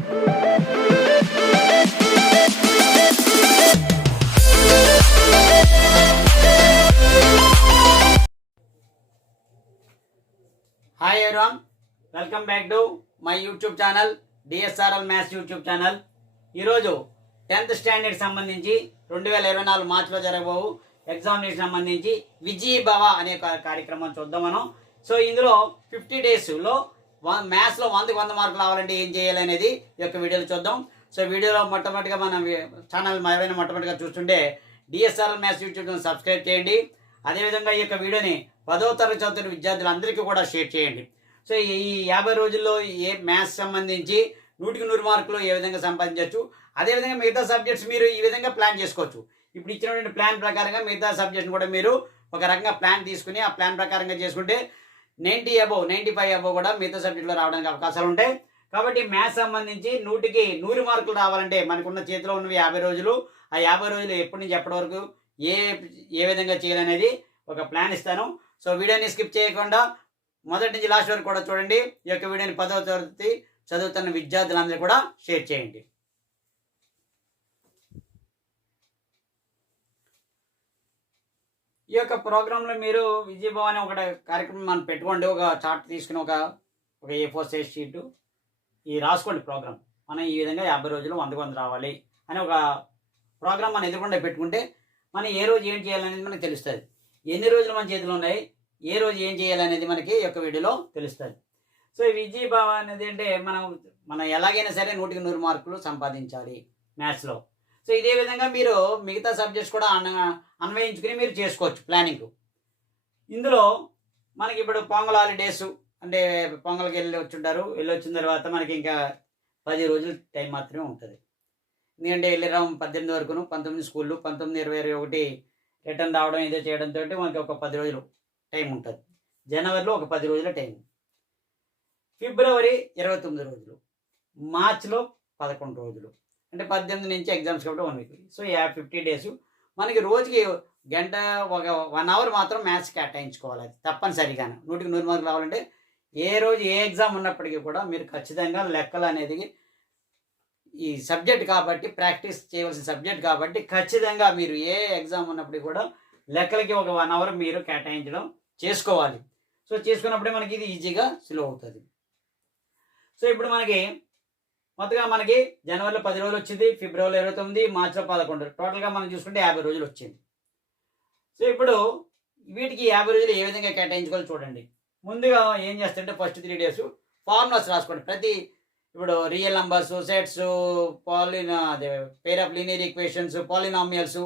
Hi everyone, welcome back to my YouTube channel DSRL maths YouTube channel. ఈరోజు 10th standard సంబంధించి 2024 మార్చిలో జరగబోవు examination సంబంధించి విజయభవ అనే కార్యక్రమం చూద్దాం మనం. సో ఇందులో 50 డేస్లో మ్యాథ్స్లో 100కి 100 మార్కులు రావాలంటే ఏం చేయాలి అనేది ఈ యొక్క వీడియోలో చూద్దాం. సో వీడియోలో మొట్టమొదటిగా మన ఛానల్ ఎవరైనా మొట్టమొదటిగా చూస్తుంటే DSRL maths YouTube channel subscribe చేయండి. అదేవిధంగా ఈ యొక్క వీడియోని 10వ తరగతి చదువుతున్న విద్యార్థులందరికీ కూడా షేర్ చేయండి. సో ఈ 50 రోజుల్లో ఏ మ్యాథ్స్ సంబంధించి 100కి 100 మార్కులు ఏ విధంగా సంపాదించవచ్చు, అదేవిధంగా మిగతా సబ్జెక్ట్స్ మీరు ఈ విధంగా ప్లాన్ చేసుకోవచ్చు. ఇప్పుడు ఇచ్చినటువంటి ప్లాన్ ప్రకారంగా మిగతా సబ్జెక్ట్ని కూడా మీరు ఒక రకంగా ప్లాన్ తీసుకుని ఆ ప్లాన్ ప్రకారంగా చేసుకుంటే 90 అబోవ్ 95 అబోవ్ కూడా మిగతా సబ్జెక్టులో రావడానికి అవకాశాలు ఉంటాయి. కాబట్టి మ్యాథ్స్ సంబంధించి 100కి 100 మార్కులు రావాలంటే మనకున్న చేతిలో ఉన్నవి 50 రోజులు. ఆ 50 రోజులు ఎప్పటి నుంచి ఎప్పటి వరకు ఏ విధంగా చేయాలనేది ఒక ప్లాన్ ఇస్తాను. సో వీడియోని స్కిప్ చేయకుండా మొదటి నుంచి లాస్ట్ వరకు కూడా చూడండి. ఈ యొక్క వీడియోని 10వ తరగతి చదువుతున్న విద్యార్థులందరూ కూడా షేర్ చేయండి. ఈ యొక్క ప్రోగ్రాంలో మీరు విజయభవ అనే ఒక కార్యక్రమం మనం పెట్టుకోండి. ఒక చార్ట్ తీసుకుని ఒక A4 సైజ్ షీటు ఈ రాసుకోండి. ప్రోగ్రామ్ మనం ఈ విధంగా 50 రోజులు 100కి 100 రావాలి అని ఒక ప్రోగ్రామ్ మనం ఎదురుకుండా పెట్టుకుంటే మనం ఏ రోజు ఏం చేయాలనేది మనకు తెలుస్తుంది. ఎన్ని రోజులు మన చేతిలో ఉన్నాయి, ఏ రోజు ఏం చేయాలనేది మనకి ఈ యొక్క వీడియోలో తెలుస్తుంది. సో ఈ విజయభవ అనేది అంటే మనం ఎలాగైనా సరే 100కి 100 మార్కులు సంపాదించాలి మ్యాథ్స్లో. సో ఇదే విధంగా మీరు మిగతా సబ్జెక్ట్స్ కూడా అన్వయించుకుని మీరు చేసుకోవచ్చు ప్లానింగ్. ఇందులో మనకి ఇప్పుడు పొంగల్ హాలిడేస్ అంటే పొంగల్కి వెళ్ళి వచ్చిన తర్వాత మనకి ఇంకా 10 రోజులు టైం మాత్రమే ఉంటుంది. ఎందుకంటే వెళ్ళిరాం 18 వరకును, 19 స్కూళ్ళు, 19, 20, 21 రిటర్న్ రావడం ఇదే చేయడంతో మనకి ఒక 10 రోజులు టైం ఉంటుంది. జనవరిలో ఒక 10 రోజుల టైం, ఫిబ్రవరి 29 రోజులు, మార్చిలో 11 రోజులు, అంటే 18 నుంచి ఎగ్జామ్స్ కాబట్టి 1 వీక్. సో 50 డేస్ మనకి రోజుకి గంట ఒక 1 అవర్ మాత్రం మ్యాథ్స్ కేటాయించుకోవాలి. అది తప్పనిసరిగా 100కి 100 మార్కులు రావాలంటే ఏ రోజు ఏ ఎగ్జామ్ ఉన్నప్పటికీ కూడా మీరు ఖచ్చితంగా లెక్కలు అనేది ఈ సబ్జెక్ట్ కాబట్టి ప్రాక్టీస్ చేయవలసిన సబ్జెక్ట్ కాబట్టి ఖచ్చితంగా మీరు ఏ ఎగ్జామ్ ఉన్నప్పటికీ కూడా లెక్కలకి ఒక 1 అవర్ మీరు కేటాయించడం చేసుకోవాలి. సో చేసుకున్నప్పుడే మనకి ఇది ఈజీగా స్లో అవుతుంది. సో ఇప్పుడు మొత్తగా మనకి జనవరిలో 10 రోజులు వచ్చింది, ఫిబ్రవరిలో 29, మార్చిలో 11, టోటల్గా మనం చూసుకుంటే 50 రోజులు వచ్చింది. సో ఇప్పుడు వీటికి 50 రోజులు ఏ విధంగా కేటాయించుకోవాలో చూడండి. ముందుగా ఏం చేస్తుంటే ఫస్ట్ 3 డేస్ ఫార్ములాస్ రాసుకోండి. ఇప్పుడు real numbers, sets, pair of linear equations, polynomials,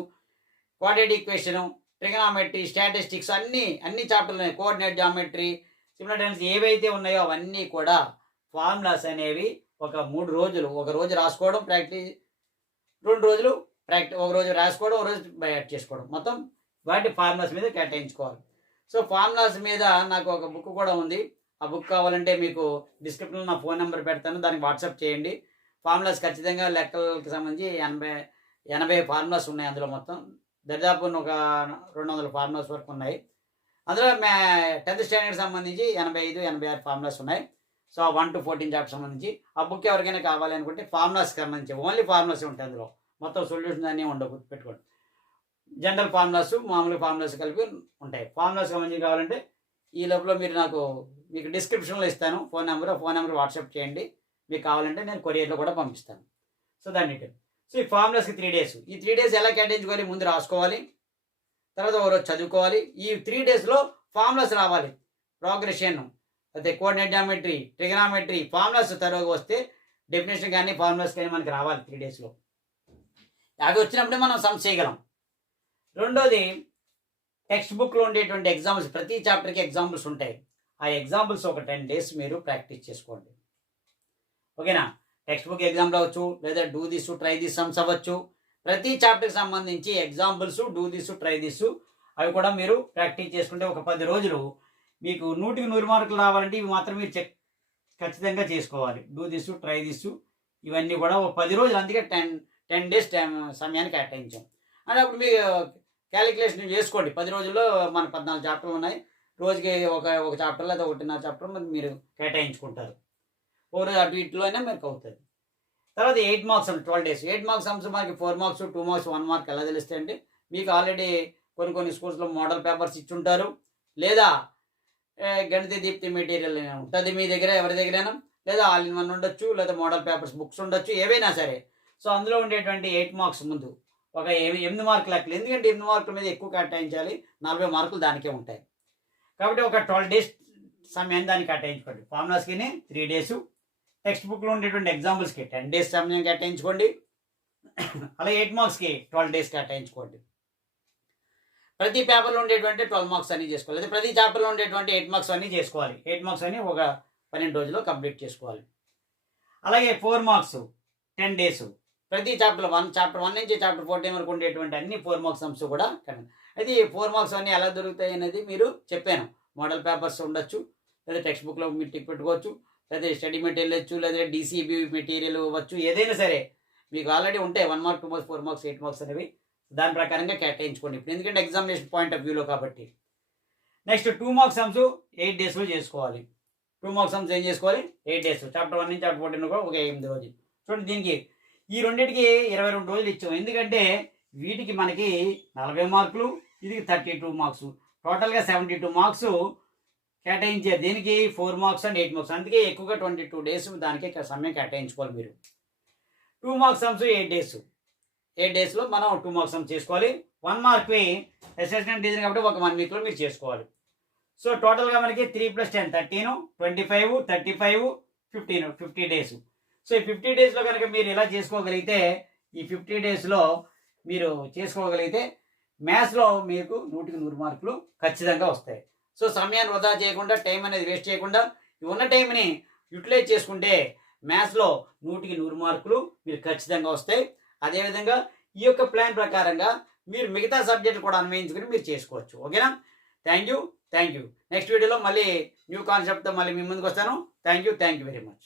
quadratic equation, trigonometry, statistics అన్ని చాప్టర్లు ఉన్నాయి. కోఆర్డినేట్ జామెట్రీ, సిమిలర్ ఏవైతే ఉన్నాయో అవన్నీ కూడా ఫార్ములాస్ అనేవి ఒక 3 రోజులు, ఒక రోజు రాసుకోవడం ప్రాక్టీస్, 2 రోజులు ఒక రోజు రాసుకోవడం, ఒక రోజు బయట చేసుకోవడం, మొత్తం వాటి ఫార్ములాస్ మీద కేటాయించుకోవాలి. సో ఫార్ములాస్ మీద నాకు ఒక బుక్ కూడా ఉంది. ఆ బుక్ కావాలంటే మీకు డిస్క్రిప్షన్లో నా ఫోన్ నెంబర్ పెడతాను, దానికి వాట్సాప్ చేయండి. ఫార్ములాస్ ఖచ్చితంగా లెక్కలకి సంబంధించి 80 ఫార్ములాస్ ఉన్నాయి. అందులో మొత్తం దరిదాపు ఒక 200 ఫార్ములాస్ వరకు ఉన్నాయి. అందులో 10th స్టాండర్డ్ సంబంధించి 85, 86 ఫార్ములాస్ ఉన్నాయి. సో 1 to 14 చాప్టర్ సంబంధించి ఆ బుక్ ఎవరికైనా కావాలి అనుకుంటే ఫార్ములాస్కి సంబంధించి ఓన్లీ ఫార్ములాస్ ఉంటాయి. అందులో మొత్తం సొల్యూషన్స్ అన్నీ ఉండవు, పెట్టుకోండి. జనరల్ ఫార్ములాస్, మామూలు ఫార్ములాస్ కలిపి ఉంటాయి. ఫార్ములాస్ సంబంధించి కావాలంటే ఈ లోపల మీకు డిస్క్రిప్షన్లో ఇస్తాను ఫోన్ నెంబర్ వాట్సాప్ చేయండి. మీకు కావాలంటే నేను కొరియర్లో కూడా పంపిస్తాను. సో దాన్ని సో ఈ ఫార్ములాస్కి 3 డేస్. ఈ 3 డేస్ ఎలా కేటాయించుకోవాలి, ముందు రాసుకోవాలి, తర్వాత ఒక రోజు చదువుకోవాలి. ఈ 3 డేస్లో ఫార్ములాస్ రావాలి. ప్రోగ్రెషన్, అయితే కోఆర్డినేట్ జామెట్రీ, ట్రిగనామెట్రీ ఫార్ములాస్ తర్వాత వస్తే డెఫినేషన్ కానీ ఫార్ములాస్ కానీ మనకి రావాలి 3 డేస్లో. అవి వచ్చినప్పుడే మనం సమ్స్ చేయగలం. రెండోది టెక్స్ట్ బుక్లో ఉండేటువంటి ఎగ్జాంపుల్స్, ప్రతి చాప్టర్కి ఎగ్జాంపుల్స్ ఉంటాయి. ఆ ఎగ్జాంపుల్స్ ఒక 10 డేస్ మీరు ప్రాక్టీస్ చేసుకోండి. ఓకేనా? టెక్స్ట్ బుక్ ఎగ్జాంపుల్ అవ్వచ్చు, లేదా do this try this sums అవ్వచ్చు. ప్రతి చాప్టర్కి సంబంధించి examples, do this try this అవి కూడా మీరు ప్రాక్టీస్ చేసుకుంటే ఒక 10 రోజులు మీకు 100కి 100 మార్కులు రావాలంటే ఇవి మాత్రం మీరు ఖచ్చితంగా చేసుకోవాలి. డూ దిస్, ట్రై దిస్ ఇవన్నీ కూడా ఒక 10 రోజులు, అందుకే 10 డేస్ సమయాన్ని కేటాయించాం. అంటే అప్పుడు మీరు క్యాలిక్యులేషన్ చేసుకోండి. 10 రోజుల్లో మన 14 చాప్టర్లు ఉన్నాయి. రోజుకి ఒక చాప్టర్ లేదా 1.5 చాప్టర్ మీరు కేటాయించుకుంటారు. ఒక రోజు అటు ఇటులో అయినా మీకు అవుతుంది. తర్వాత 8 మార్క్స్ 12 డేస్. 8 మార్క్స్ సమ్స్ మనకి 4 మార్క్స్, 2 మార్క్స్, 1 మార్క్ ఎలా తెలుస్తాయి అంటే మీకు ఆల్రెడీ కొన్ని స్కూల్స్‌లో మోడల్ పేపర్స్ ఇచ్చుంటారు. లేదా గణిత దీప్తి మెటీరియల్ ఉంటుంది మీ దగ్గర ఎవరి దగ్గరైనా. లేదా ఆల్ ఇన్ వన్ ఉండొచ్చు, లేదా మోడల్ పేపర్స్ బుక్స్ ఉండొచ్చు, ఏవైనా సరే. సో అందులో ఉండేటువంటి 8 మార్క్స్ ముందు ఒక 8 మార్కుల లెక్కలు. ఎందుకంటే 8 మార్కుల మీద ఎక్కువ కేటాయించాలి, 40 మార్కులు దానికే ఉంటాయి. కాబట్టి ఒక 12 డేస్ సమయాన్ని దానికి కేటాయించుకోండి. ఫార్ములాస్కి 3 డేస్, టెక్స్ట్ బుక్లో ఉండేటువంటి ఎగ్జాంపుల్స్కి 10 డేస్ సమయం కేటాయించుకోండి. అలా 8 మార్క్స్కి 12 డేస్ కేటాయించుకోండి. ప్రతి పేపర్లో ఉండేటువంటి 12 మార్క్స్ అన్నీ చేసుకోవాలి. లేదా ప్రతి చాప్టర్లో ఉండేటువంటి 8 మార్క్స్ అన్నీ చేసుకోవాలి. 8 మార్క్స్ అని ఒక 12 రోజుల్లో కంప్లీట్ చేసుకోవాలి. అలాగే 4 మార్క్స్ 10 డేస్. ప్రతి చాప్టర్ 1 నుంచి చాప్టర్ 14 వరకు ఉండేటువంటి అన్ని 4 మార్క్స్ సమ్స్ కూడా అయితే ఈ 4 మార్క్స్ అన్నీ ఎలా దొరుకుతాయి అనేది మీరు చెప్పాను. మోడల్ పేపర్స్ ఉండొచ్చు, లేదా టెక్స్ట్ బుక్లో మీరు టిక్ పెట్టుకోవచ్చు, లేదా స్టడీ మెటీరియల్ ఇవ్వచ్చు, లేదా డీసీబీ మెటీరియల్ ఇవ్వచ్చు, ఏదైనా సరే మీకు ఆల్రెడీ ఉంటాయి 1 మార్క్, 2 మార్క్స్, 4 మార్క్స్, 8 మార్క్స్ అనేవి. దాని ప్రకారంగా కేటాయించుకోండి ఇప్పుడు, ఎందుకంటే ఎగ్జామినేషన్ పాయింట్ ఆఫ్ వ్యూలో కాబట్టి. నెక్స్ట్ 2 మార్క్స్ సమ్స్ 8 డేస్లో చేసుకోవాలి. 2 మార్క్స్ సమ్స్ ఏం చేసుకోవాలి? 8 డేస్. చాప్టర్ 1 నుంచి చాప్టర్ 14 కూడా ఒక 8 రోజులు. చూడండి, దీనికి ఈ రెండింటికి 22 రోజులు ఇచ్చాం. ఎందుకంటే వీటికి మనకి 40 మార్కులు, ఇది 32 మార్క్స్, టోటల్గా 72 మార్క్స్ కేటాయించారు. దీనికి 4 మార్క్స్ అండ్ 8 మార్క్స్. అందుకే ఎక్కువగా 22 డేస్ దానికి సమయం కేటాయించుకోవాలి మీరు. 2 మార్క్స్ సమ్స్ 8 డేస్. 8 డేస్లో మనం 2 మార్క్స్ సమ్స్ చేసుకోవాలి. 1 మార్క్వి అసిస్టెంట్ టీచర్ కాబట్టి ఒక 1 వీక్లో మీరు చేసుకోవాలి. సో టోటల్గా మనకి 3 + 10 13, 25, 35, 15 50 డేస్. సో ఈ 50 డేస్లో కనుక మీరు ఇలా చేసుకోగలిగితే, ఈ 50 డేస్లో మీరు చేసుకోగలిగితే మ్యాథ్స్లో మీకు 100కి 100 మార్కులు ఖచ్చితంగా వస్తాయి. సో సమయాన్ని వృధా చేయకుండా, టైం అనేది వేస్ట్ చేయకుండా ఉన్న టైంని యూటిలైజ్ చేసుకుంటే మ్యాథ్స్లో 100కి 100 మార్కులు మీరు ఖచ్చితంగా వస్తాయి. అదేవిధంగా ఈ యొక్క ప్లాన్ ప్రకారంగా మీరు మిగతా సబ్జెక్టులు కూడా అన్వయించుకుని మీరు చేసుకోవచ్చు. ఓకేనా? థ్యాంక్ యూ నెక్స్ట్ వీడియోలో మళ్ళీ న్యూ కాన్సెప్ట్తో మళ్ళీ మీ ముందుకు వస్తాను. Thank you very much.